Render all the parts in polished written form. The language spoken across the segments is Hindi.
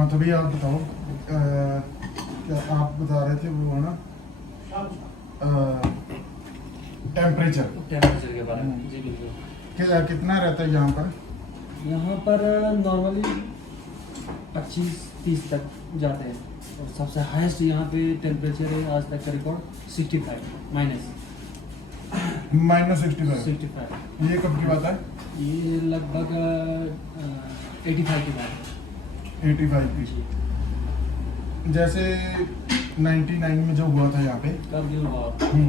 हाँ तो भैया आप बताओ, क्या आप बता रहे थे वो है ना टेम्परेचर टेम्परेचर के बारे में। जी बिल्कुल। कितना रहता है यहाँ पर? यहाँ पर नॉर्मली 25-30 तक जाते हैं और सबसे हाईएस्ट यहाँ पे टेम्परेचर है आज तक का रिकॉर्ड 65 -65। 65। ये कब की बात है? ये लगभग 85 की बात 85 की। जैसे 99 में जो हुआ था यहाँ पे, है। कब ये हुआ? जी।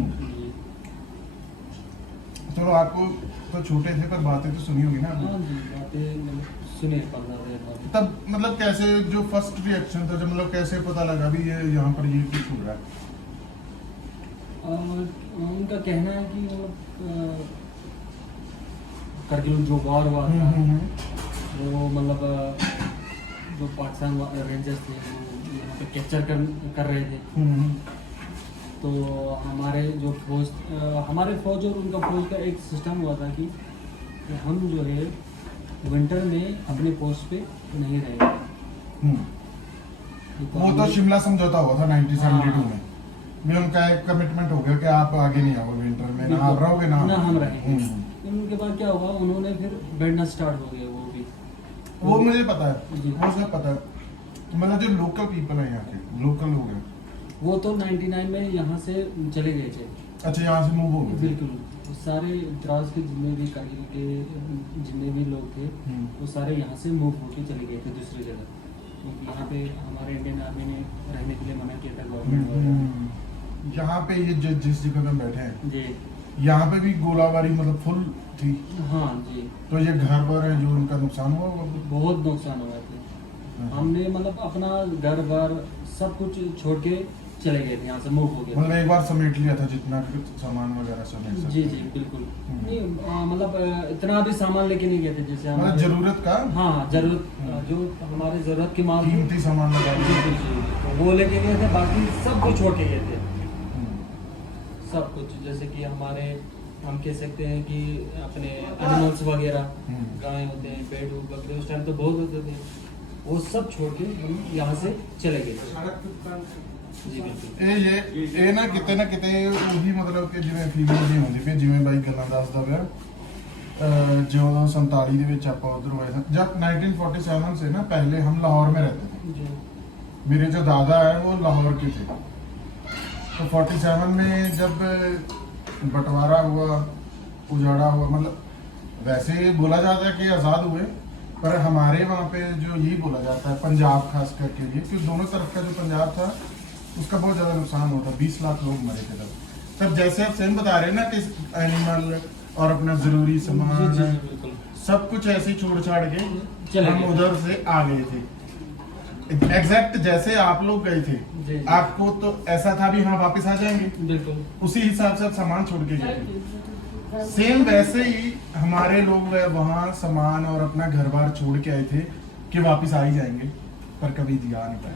चलो आपको तो छोटे थे पर बातें तो सुनी होगी ना आपने? हाँ जी, बातें मतलब सुने पढ़ना रहे। तब मतलब कैसे जो फर्स्ट रिएक्शन था, जब मतलब कैसे पता लगा भी ये यहाँ पर ये कुछ हो रहा है? उनका कहना है कि मतलब करगिल जो वॉर हुआ था वो मतलब जो पाकिस्तान रेंजर्स थे वो यहाँ पे कैप्चर कर रहे थे। तो हमारे जो हमारे फौज और उनका फौज का एक सिस्टम हुआ था कि हम जो है विंटर में अपने पोस्ट पे नहीं रहेंगे। वो तो शिमला समझौता हुआ था 1972 में भी उनका एक कमिटमेंट हो गया कि आप आगे नहीं आओगे विंटर में, ना आप रहोगे ना हम रहेंगे। उनके बाद क्या हुआ, उन्होंने फिर बैठना स्टार्ट हो गया वो भी। वो मुझे पता है, वो सब पता है। मतलब जो लोकल पीपल है यहाँ के, लोकल लोग हैं, वो तो 99 में यहाँ से चले गए थे। अच्छा यहाँ से मूव हो गए? बिल्कुल। वो सारे द्रास के जितने भी करगिल के जितने भी लोग थे वो सारे यहाँ से मूव होके चले गए थे दूसरी जगह, क्योंकि यहाँ पे हमारे इंडियन आर्मी ने रहने के लिए मना किया था गवर्नमेंट। यहाँ पे ये जिस जगह में बैठे हैं जी, यहाँ पे भी गोलाबारी मतलब फुल थी? हाँ जी। तो ये घर पर है जो उनका नुकसान हुआ वो बहुत नुकसान हुआ था। हमने मतलब अपना घर बार सब कुछ छोड़ के चले गए थे, यहाँ से मूव हो गए। मतलब एक बार समेट लिया था जितना सामान वगैरह समेट सकते? जी जी बिल्कुल। नहीं मतलब इतना भी सामान लेके नहीं गए थे जैसे मतलब जरूरत का? हाँ जरूरत जो हमारे जरूरत की माल कीमती सामान लगा जी वो लेके गए थे, बाकी सब कुछ छोड़ के गए थे। सब कुछ जैसे कि हमारे हम कह सकते हैं कि अपने एनिमल्स वगैरह गाय होते हैं, पेड़ बकरे उस टाइम तो बहुत होते थे, वो सब छोड़ के हम यहाँ से चले गए। जी बिल्कुल। ਇਹ ਨਾ ਕਿਤੇ ਉਹੀ ਮਤਲਬ ਕਿ ਜਿਵੇਂ ਫੀਲਿੰਗ ਜੀ ਹੁੰਦੀ ਵੀ ਜਿਵੇਂ ਬਾਈ ਗੱਲਾਂ ਦੱਸਦਾ ਪਿਆ ਜਦੋਂ 47 ਦੇ ਵਿੱਚ ਆਪਾਂ ਉਧਰ ਹੋਏ था जब 1947 से ना पहले हम लाहौर में रहते थे। मेरे जो दादा है वो लाहौर के थे। तो 47 में जब बंटवारा हुआ, उजाड़ा हुआ, मतलब वैसे बोला जाता है कि आज़ाद हुए, पर हमारे वहाँ पे जो यही बोला जाता है पंजाब खास करके लिए, क्योंकि दोनों तरफ का जो पंजाब था उसका बहुत ज़्यादा नुकसान हुआ था। 20 लाख लोग मरे थे तब जैसे आप सेम बता रहे हैं ना कि एनिमल और अपना ज़रूरी सामान सब कुछ ऐसे ही छोड़ छाड़ के हम उधर से आ गए थे। एग्जैक्ट जैसे आप लोग गए थे, आपको तो ऐसा था भी हाँ वापस आ जाएंगे, बिल्कुल उसी हिसाब से आप सामान छोड़ के गए थे। सेम वैसे ही हमारे लोग वहाँ सामान और अपना घर बार छोड़ के आए थे कि वापस आ ही जाएंगे, पर कभी दिया नहीं पाए।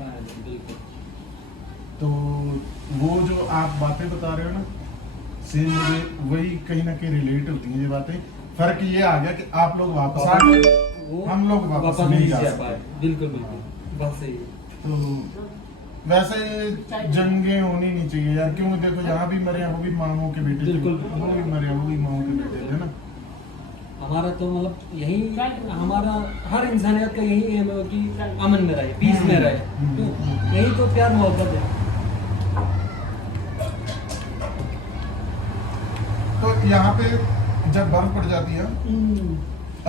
तो वो जो आप बातें बता रहे हो ना, सेम मुझे वही कहीं ना कहीं रिलेट होती हैं ये बातें। फर्क ये आ गया कि आप लोग वापस आ गए, हम लोग वापस नहीं जा सकते। बिल्कुल बिल्कुल बात सही है। तो वैसे जंगें होनी नहीं चाहिए यार, क्यों? देखो यहाँ भी मरे हैं वो भी मामों के बेटे, बिल्कुल वो भी मरे हैं वो भी मामों के बेटे थे ना। हमारा तो मतलब यही हमारा हर इंसानियत का यही एम है कि अमन में रहे, पीस में रहे, यही तो प्यार मोहब्बत है। तो यहाँ पे जब बर्फ पड़ जाती है,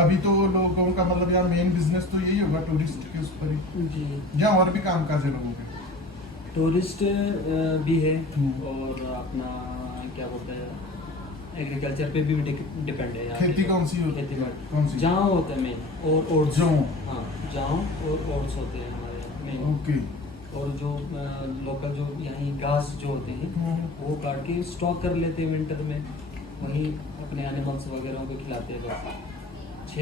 अभी तो लोगों का मतलब यहाँ मेन बिजनेस तो यही होगा टूरिस्ट के उस पर ही जी, या और भी काम काज है लोगों के? टूरिस्ट भी है और अपना क्या बोलते हैं एग्रीकल्चर पे भी डिपेंड है। खेती कौन सी होती है? खेती कौन सी? जाऊँ होते हैं मेन और ओट्स। हाँ जाऊँ और ओट्स होते हैं हमारे मेन। ओके। और जो लोकल जो यहाँ घास जो होते हैं वो काट के स्टॉक कर लेते हैं विंटर में, वहीं अपने एनिमल्स वगैरह को खिलाते हैं बस।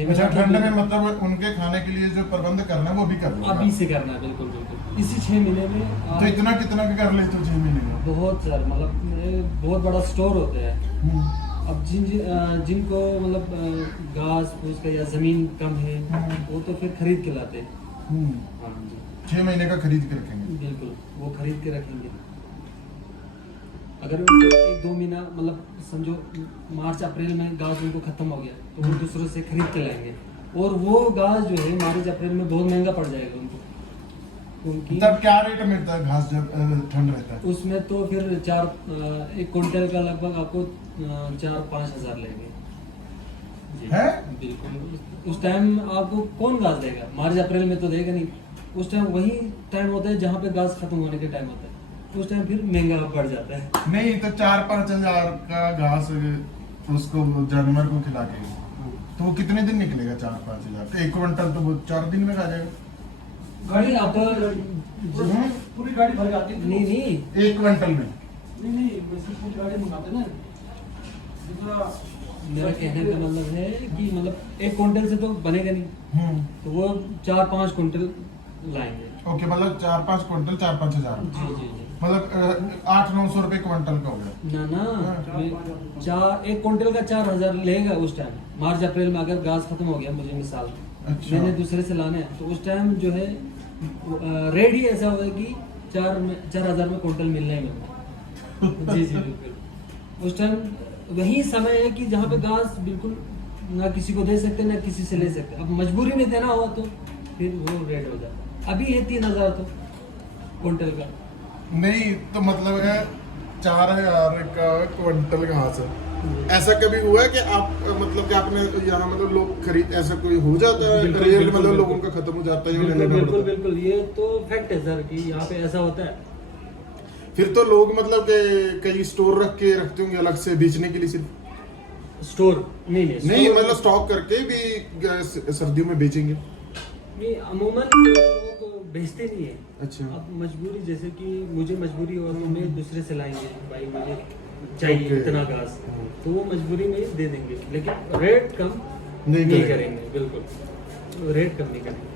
अच्छा ठंड में मतलब उनके खाने के लिए जो प्रबंध करना है वो भी करना अभी से करना है, बिल्कुल बिल्कुल इसी 6 महीने में। तो इतना कितना भी कर ले तो 6 महीने में बहुत सर मतलब बहुत बड़ा स्टोर होता है। अब जिनको मतलब घास फूस का या जमीन कम है वो तो फिर खरीद के लाते हैं। हाँ जी। 6 महीने का खरीद के रखेंगे। बिल्कुल, वो खरीद के रखेंगे। अगर उनको 1-2 महीना मतलब समझो मार्च अप्रैल में घास उनको खत्म हो गया तो वो दूसरों से खरीद के लाएंगे, और वो घास जो है मार्च अप्रैल में बहुत महंगा पड़ जाएगा उनको, क्योंकि तब क्या रेट मिलता है घास जब ठंड रहता है? उसमें तो फिर 1 क्विंटल का लगभग आपको 4-5 हज़ार लेंगे जी। है? बिल्कुल, उस टाइम आपको कौन घास देगा? मार्च अप्रैल में तो देगा नहीं। उस टाइम वही टाइम होता है जहाँ पे घास खत्म होने के टाइम होता है, उस टाइम फिर महंगा बढ़ जाता है। नहीं तो 4-5 हजार का घास उसको जानवर को खिला के तो वो कितने दिन निकलेगा? 4-5 हजार का 1 क्विंटल तो वो 4 दिन में खा जाएगा। गाड़ी आप पूरी गाड़ी भर जाती है। नहीं 1 क्विंटल में? नहीं वैसे पूरी गाड़ी मंगाते ना दूसरा। मेरा कहने का मतलब है कि मतलब 1 क्विंटल से तो बनेगा नहीं, तो वो 4-5 क्विंटल लाएंगे। ओके, मतलब 4-5 क्विंटल 4-5 हजार, जी मतलब 800-900 रुपए क्विंटल का हो गया। ना 1 क्विंटल का 4 हज़ार लेगा उस टाइम मार्च अप्रैल में। अगर घास खत्म हो गया, मुझे मिसाल अच्छा। मैंने दूसरे से लाने हैं, तो उस टाइम जो है रेट ही ऐसा होगा कि 4 हज़ार में क्विंटल मिलना ही मिलना। जी बिल्कुल। उस टाइम वही समय है कि जहाँ पे घास बिल्कुल ना किसी को दे सकते ना किसी से ले सकते। अब मजबूरी में देना हुआ तो फिर वो रेट हो जाता। अभी है 3,000 तो क्विंटल का। नहीं तो मतलब है 4,000 का क्विंटल घास है। ऐसा कभी हुआ है कि आप मतलब कि आपने यहाँ मतलब लोग खरीद, ऐसा कोई हो जाता है बिल्कुल, रेट बिल्कुल, मतलब बिल्कुल। लोगों का खत्म हो जाता है या बिल्कुल लेना बिल्कुल पड़ता है? बिल्कुल, ये तो फैक्ट है सर कि यहाँ पे ऐसा होता है। फिर तो लोग मतलब कि कई स्टोर रख के रखते होंगे अलग से बेचने के लिए सिर्फ? स्टोर नहीं नहीं मतलब स्टॉक करके भी सर्दियों में बेचेंगे? नहीं, अमूमन लोग बेचते नहीं है। अच्छा। अब मजबूरी, जैसे कि मुझे मजबूरी हो तो मैं दूसरे से लाएंगे, भाई मुझे चाहिए Okay. इतना घास, तो वो मजबूरी में दे देंगे, लेकिन रेट कम नहीं नहीं करेंगे। करेंगे। बिल्कुल, रेट कम नहीं करेंगे,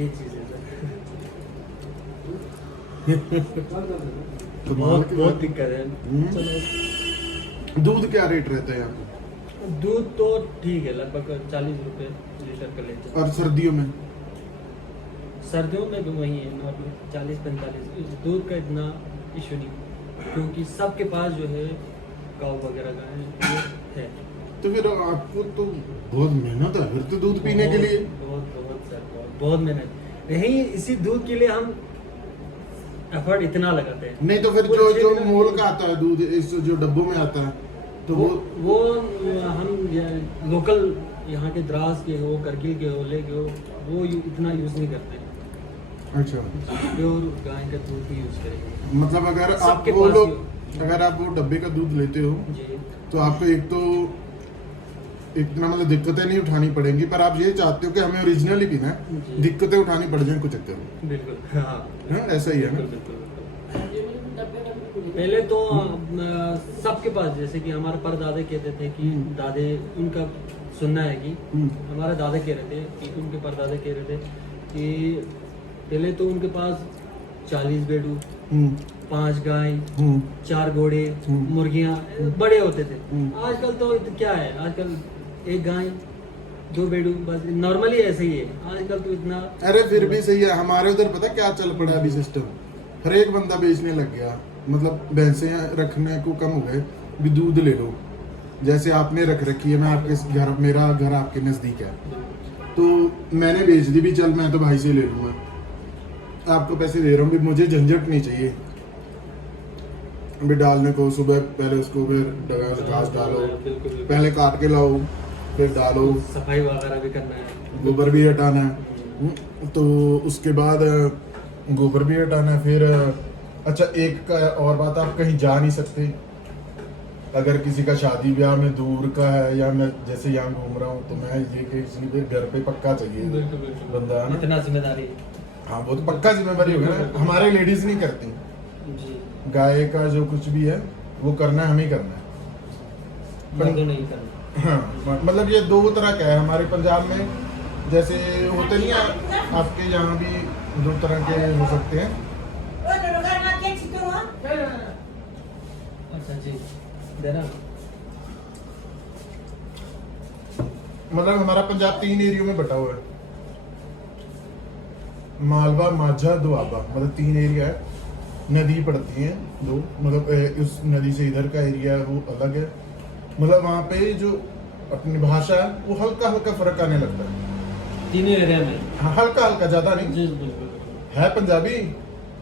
ये चीज़ है सर। तो बहुत दिक्कत है। चलो, दूध क्या रेट रहता है यहाँ पे? दूध तो ठीक है, लगभग 40 रुपए लीटर का लेते हैं। और सर्दियों में? सर्दियों में भी वही है नॉर्मल 40-45। दूध का इतना इशू नहीं, क्योंकि सबके पास जो है गाँव वगैरह का है। तो फिर आपको तो बहुत मेहनत है फिर तो दूध पीने के लिए। बहुत सर, बहुत मेहनत। यही इसी दूध के लिए हम एफर्ट इतना लगाते हैं। नहीं तो फिर पूरे जो 6 जो महीने मोल का आता है दूध, इस जो डब्बों में आता है तो वो हम लोकल यहाँ के द्रास के हो, करगिल के हो, ले के हो, वो इतना यूज़ नहीं करते। अच्छा, प्योर गाय का दूध ही यूज़ करेंगे। मतलब अगर आप सबके वो पास लोग अगर आप वो डब्बे का दूध लेते हो जी तो आपको एक तो इतना मतलब दिक्कतें नहीं उठानी पड़ेंगी, पर आप ये चाहते हो कि हमें ओरिजिनल ही पीना है, जी। दिक्कतें उठानी पड़ जाए कुछ चक्कर में। बिल्कुल, हाँ हाँ, ऐसा ही है ना? बिल्कुल। पहले तो सबके पास, जैसे कि हमारे परदादे कहते थे कि दादे, उनका सुनना है कि हमारे दादा कह रहे थे कि उनके परदादे कह रहे थे कि पहले तो उनके पास 40 बेडू, 5 गाय, 4 घोड़े, मुर्गियां बड़े होते थे। आजकल तो क्या है, आजकल 1 गाय, 2 बेडू, बस नॉर्मली ऐसे ही है आजकल तो इतना। अरे फिर भी सही है, हमारे उधर पता क्या चल पड़ा अभी सिस्टम, हर एक बंदा बेचने लग गया, मतलब भैंसे रखने को कम हो गए, भी दूध ले लो। जैसे आपने रख रखी है, मैं आपके घर, मेरा घर आपके नजदीक है, तो मैंने बेच दी भी, चल मैं तो भाई से ले लूंगा, आपको पैसे दे रहा हूँ भी, मुझे झंझट नहीं चाहिए भी डालने को। सुबह पहले उसको फिर घास डालो, पहले काट के लाओ, फिर डालो, सफाई वगैरह भी करना है, गोबर भी हटाना है, तो उसके बाद गोबर भी हटाना है। फिर अच्छा, एक का और बात, आप कहीं जा नहीं सकते। अगर किसी का शादी ब्याह में दूर का है, या मैं जैसे यहाँ घूम रहा हूँ, तो मैं ये कि इसलिए फिर घर पे पक्का चाहिए बंदा, है ना? इतना जिम्मेदारी। हाँ, वो तो पक्का जिम्मेदारी होगा ना, हमारे लेडीज नहीं करती। जी, गाय का जो कुछ भी है वो करना है, हमें ही करना है। मर्दों नहीं करना। हाँ, मतलब ये 2 तरह का है हमारे पंजाब में, जैसे होते नहीं है, आपके यहाँ भी 2 तरह के हो सकते हैं। अच्छा जी, देना। मतलब हमारा पंजाब 3 एरियो में बटा हुआ है। मालवा, माझा, दोआबा, मतलब 3 एरिया है। नदी पड़ती है 2, मतलब उस नदी से इधर का एरिया है वो अलग है। मतलब वहाँ पे जो अपनी भाषा है वो हल्का हल्का फर्क आने लगता है। तीनों एरिया में हाँ, हल्का हल्का, ज्यादा नहीं जी बिल्कुल है पंजाबी,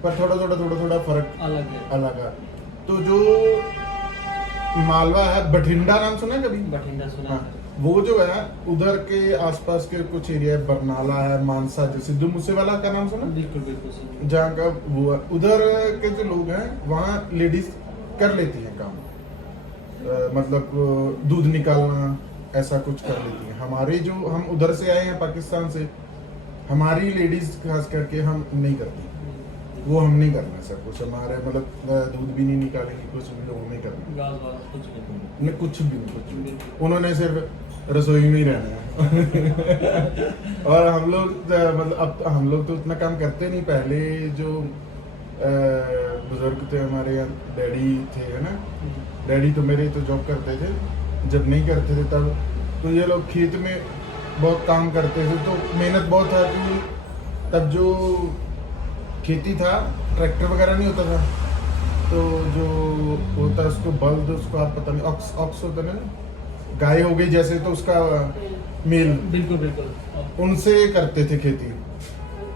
पर थोड़ा फर्क अलग है। अलग है। तो जो मालवा है, बठिंडा नाम सुना है कभी? बठिंडा सुना हाँ, है। वो जो है उधर के आसपास के कुछ एरिया है, बरनाला है, मानसा, जो सिद्धू मूसेवाला का नाम सुना? बिल्कुल बिल्कुल सही। जहाँ का वो है, उधर के जो लोग हैं वहाँ लेडीज कर लेती हैं काम। मतलब दूध निकालना ऐसा कुछ कर लेती हैं। हमारे जो हम उधर से आए हैं पाकिस्तान से, हमारी लेडीज खास करके हम नहीं करती, वो हम नहीं करना सब कुछ। हमारे मतलब दूध भी नहीं निकालेंगे, कुछ भी लोग नहीं करना, गाज वाज कुछ नहीं। नहीं कुछ भी नहीं, कुछ भी। उन्होंने सिर्फ रसोई में ही रहना है। और हम लोग मतलब अब हम लोग तो उतना काम करते नहीं। पहले जो बुजुर्ग थे हमारे यहाँ, डैडी थे, है ना, डैडी तो मेरे तो जॉब करते थे, जब नहीं करते थे तब तो ये लोग खेत में बहुत काम करते थे। तो मेहनत बहुत था कि तब जो खेती था, ट्रैक्टर वगैरह नहीं होता था, तो जो होता है उसको बल्द, उसको आप पता नहीं, ऑक्स ऑक्स होता है ना, गाय हो गई जैसे, तो उसका मेल, बिल्कुल बिल्कुल। उनसे करते थे खेती,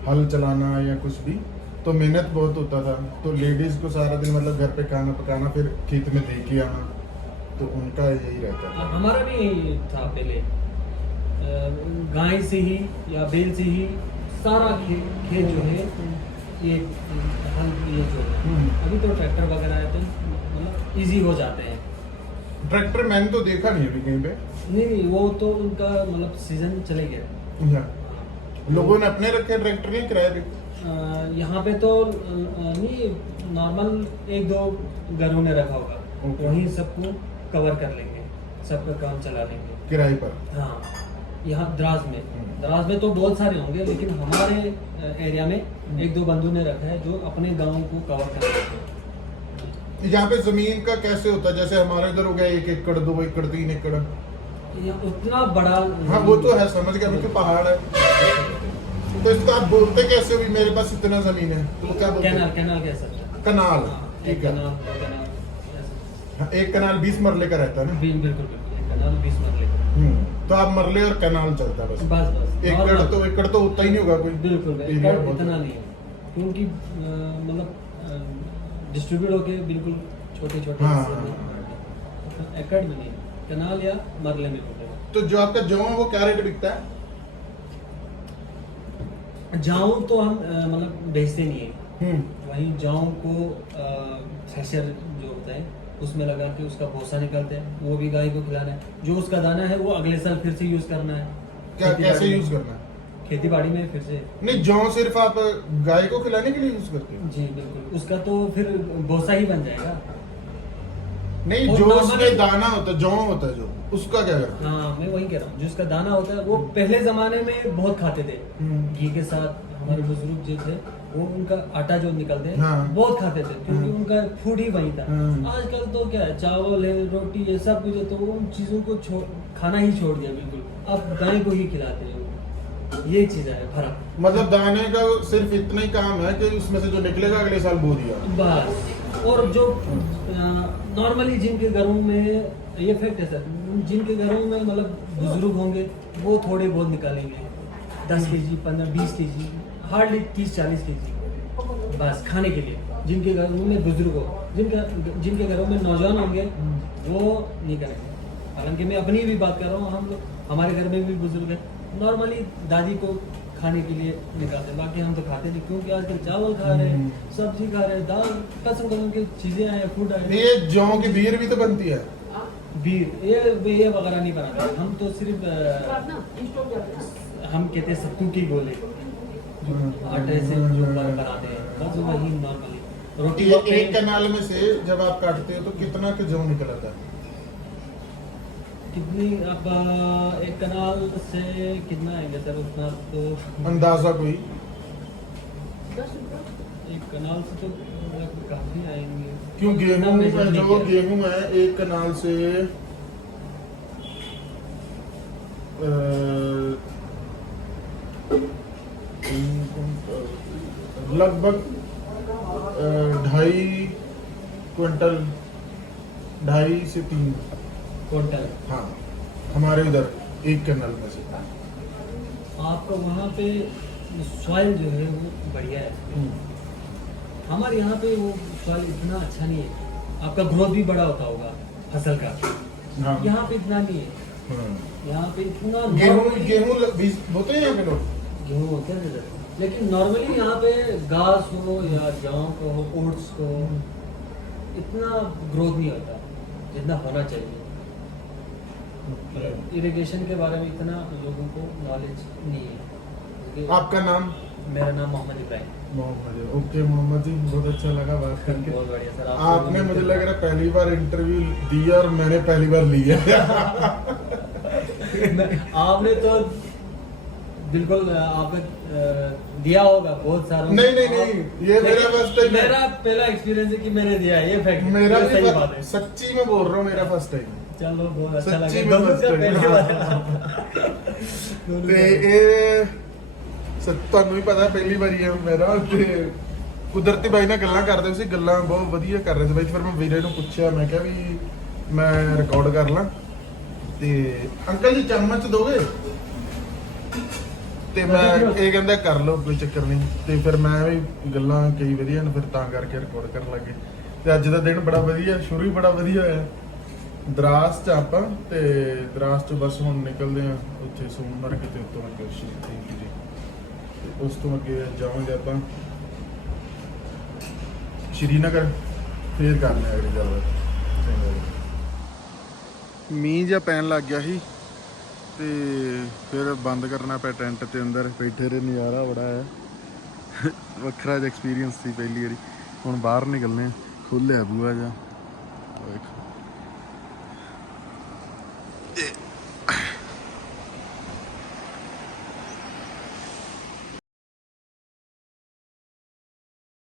हल चलाना या कुछ भी। तो मेहनत बहुत होता था। तो लेडीज को सारा दिन मतलब घर पे खाना पकाना, फिर खेत में दे के आना, तो उनका यही रहता था। हमारा भी यही था पहले, गाय से ही या बैल से ही सारा खेत जो है ये हल ये जो है। अभी तो ट्रैक्टर वगैरह आए तो मतलब इजी हो जाते हैं। ट्रैक्टर मैंने तो देखा नहीं अभी कहीं पे। नहीं वो तो उनका मतलब सीजन चले गया। अच्छा। लोगों ने अपने रखे ट्रैक्टर, नहीं किराए पे? यहाँ पे तो नहीं, नॉर्मल 1-2 घरों ने रखा होगा, Okay. वहीं सबको कवर कर लेंगे, सबका काम चला लेंगे। किराए पर? हाँ, यहाँ द्रास में तो बहुत सारे होंगे, लेकिन हमारे एरिया में 1-2 बंधु ने रखा है जो अपने गांव को कवर कर लेते हैं। यहाँ पे जमीन का कैसे होता है? जैसे हमारे इधर हो गया 1 एकड़, 2 एकड़, 3 एकड़। यहाँ उतना बड़ा हाँ वो तो है, समझ गया, क्योंकि पहाड़ है। तो इसको आप बोलते कैसे हो भी मेरे पास इतना जमीन है? तो क्या बोलते हैं? कैनाल कह सकते हैं। कनाल। हाँ, ठीक एक है। कनाल, 2 कनाल ऐसे। हाँ, 1 कनाल 20 मरले का रहता है ना। बिल्कुल बिल्कुल, एक कनाल 20 मरले। तो आप मरले और कनाल चलता है बस। बस एकड़ तो उतना ही नहीं होगा कोई। बिल्कुल एरिया बहुत इतना नहीं है, क्योंकि मतलब डिस्ट्रीब्यूट होके बिल्कुल छोटे छोटे हाँ, हिस्से में, एकड़ में नहीं, कनाल या मरले में होगा। तो जो आपका जौ है वो क्या रेट बिकता है? जाऊं तो हम मतलब बेचते नहीं है, वहीं जाऊं को फैशर जो होता है उसमें लगा के उसका भूसा निकालते हैं, वो भी गाय को खिलाना है। जो उसका दाना है वो अगले साल फिर से यूज करना है। क्या खेती कैसे बाड़ी यूज में- करना है? खेती बाड़ी में फिर से। नहीं, जौ सिर्फ आप गाय को खिलाने के लिए यूज करते हो? जी बिल्कुल, उसका तो फिर भूसा ही बन जाएगा। नहीं, और जो normally- उसमें दाना होता है, जौ होता है जो, उसका क्या करते हैं? हाँ मैं वही कह रहा हूँ, जो उसका दाना होता है वो पहले जमाने में बहुत खाते थे घी के साथ। हमारे बुजुर्ग जो थे वो उनका आटा जो निकलते हैं हाँ। बहुत खाते थे, क्योंकि हाँ। उनका फूड ही वही था। हाँ। आजकल तो क्या है, चावल है, रोटी है, सब कुछ है, तो वो उन चीजों को खाना ही छोड़ दिया बिल्कुल। अब गाय को ही खिलाते हैं, ये चीज है फर्क। मतलब दाने का सिर्फ इतना ही काम है कि उसमें से जो निकलेगा अगले साल बो दिया। बस। और जो नॉर्मली जिनके घरों में ये फैक्ट है सर, जिनके घरों में मतलब बुजुर्ग होंगे वो थोड़े बहुत निकालेंगे, 10 केजी 15-20 केजी, हार्डली 30-40 केजी बस खाने के लिए। जिनके घरों में बुजुर्ग हो, जिनके घरों में नौजवान होंगे वो नहीं करेंगे। हालांकि मैं अपनी भी बात कर रहा हूँ, हम लोग हमारे घर में भी बुजुर्ग हैं, नॉर्मली दादी को खाने के लिए निकालते हैं, बाकी हम तो खाते नहीं, क्योंकि आजकल चावल खा रहे हैं, सब्जी खा रहे हैं, दाल, कसम की चीजें आए, फूड आए। ये जौ की बीर भी तो बनती है। बीर ये वगैरह नहीं बनाते हम, तो सिर्फ हम कहते हैं सत्तू की गोले, जो आटे से जो बनाते हैं, बस वही नॉर्मली रोटी ये वक्त एक कनाल में से जब आप काटते हो तो कितना के जौ निकल आता है? कितनी अब एक कनाल से कितना आएंगे सर, उतना तो अंदाजा कोई? एक कनाल से तो काफी आएंगे। क्यों गेहूं में में जो गेहूं है 1 कनाल से 3 लगभग 2.5 क्विंटल, 2.5 से 3। टोटल हाँ, हमारे उधर एक कैनल में से। आपका वहाँ पे सॉइल जो है वो बढ़िया है। हमारे यहाँ पे वो सॉइल इतना अच्छा नहीं है। आपका ग्रोथ भी बड़ा होता होगा फसल का, हाँ। यहाँ पे इतना नहीं है। हाँ। यहाँ पे इतना गेहूं बीज बोते हैं यहाँ पे लोग। गेहूँ होते हैं इधर। लेकिन नॉर्मली यहाँ पे घास हो या जौ को हो, ओट्स को, इतना ग्रोथ नहीं होता जितना होना चाहिए। इरिगेशन के बारे में इतना लोगों को नॉलेज नहीं है। क्योंकि आपका नाम? मेरा नाम मोहम्मद इब्राहिम। मोहम्मद। ओके मोहम्मद जी, बहुत अच्छा लगा बात करके। बहुत बढ़िया सर। आपने मुझे लग रहा है पहली बार इंटरव्यू दिया और मैंने पहली बार लिया। आपने तो बिल्कुल आपने दिया होगा बहुत सारा। नहीं, ये मेरा फर्स्ट टाइम है। मेरा पहला एक्सपीरियंस है कि मैंने दिया है, ये फैक्ट मेरा ये भी सही बात है। सच्ची में बोल रहा हूँ, मेरा फर्स्ट टाइम। चलो बहुत अच्छा सच्ची लगा। में दोनों का first time। पहली बार। ਤੇ ਇਹ ਤੁਹਾਨੂੰ ਵੀ ਪਤਾ ਪਹਿਲੀ ਵਾਰੀ ਹੈ ਮੇਰਾ, ਤੇ ਕੁਦਰਤੀ ਬਾਈ ਨਾਲ ਗੱਲਾਂ ਕਰਦੇ ਸੀ, ਗੱਲਾਂ ਬਹੁਤ ਵਧੀਆ ਕਰ ਰਹੇ ਸੀ ਬਾਈ। ਫਿਰ ਮੈਂ ਵੀਰੇ ਨੂੰ ਪੁੱਛਿਆ, ਮੈਂ ਕਿਹਾ ਵੀ ਮੈਂ ਰਿਕਾਰਡ ਕਰ ਲਾਂ, ਤੇ ਅੰਕਲ ਜੀ ਚਮਚ ਦੋਗੇ? ਤੇ ਮੈਂ ਇਹ ਕਹਿੰਦਾ ਕਰ ਲਓ, ਕੋਈ ਚੱਕਰ ਨਹੀਂ। ਤੇ ਫਿਰ ਮੈਂ ਵੀ ਗੱਲਾਂ ਕਈ ਵਧੀਆ ਨੇ, ਫਿਰ ਤਾਂ ਕਰਕੇ ਰਿਕਾਰਡ ਕਰਨ ਲੱਗੇ। ਤੇ ਅੱਜ ਦਾ ਦਿਨ ਬੜਾ ਵਧੀਆ, ਸ਼ੁਰੂ ਹੀ ਬੜਾ ਵਧੀਆ ਹੋਇਆ। ਦਰਾਸ ਚ ਆਪਾਂ, ਤੇ ਦਰਾਸ ਚ ਬਸ ਹੁਣ ਨਿਕਲਦੇ ਆ ਉੱਥੇ ਸੋਨਮਰਗ, ਤੇ ਉੱਤੋਂ ਅੱਗੇ ਥੈਂਕ ਯੂ ਜੀ। ਤੇ ਉਸ ਤੋਂ ਅੱਗੇ ਜਾਵਾਂਗੇ ਆਪਾਂ ਸ਼੍ਰੀਨਗਰ, ਫੇਰ ਕਰਨੇ ਆ ਅਗਲੀ ਗੱਲ। ਮੀਂਹ ਜਿਹਾ ਪੈਣ ਲੱਗ ਗਿਆ ਸੀ, ਤੇ ਫਿਰ ਬੰਦ ਕਰਨਾ ਪਿਆ ਟੈਂਟ, ਤੇ ਅੰਦਰ ਬੈਠੇ ਰਹੇ। ਨਜ਼ਾਰਾ ਬੜਾ ਆਇਆ, ਵੱਖਰਾ ਜਿਹਾ ਐਕਸਪੀਰੀਅੰਸ ਸੀ ਪਹਿਲੀ ਵਾਰੀ। ਹੁਣ ਬਾਹਰ ਨਿਕਲਨੇ ਆ, ਖੋਲਿਆ ਬੂਹਾ ਜਿਹਾ, ਵੇਖੋ।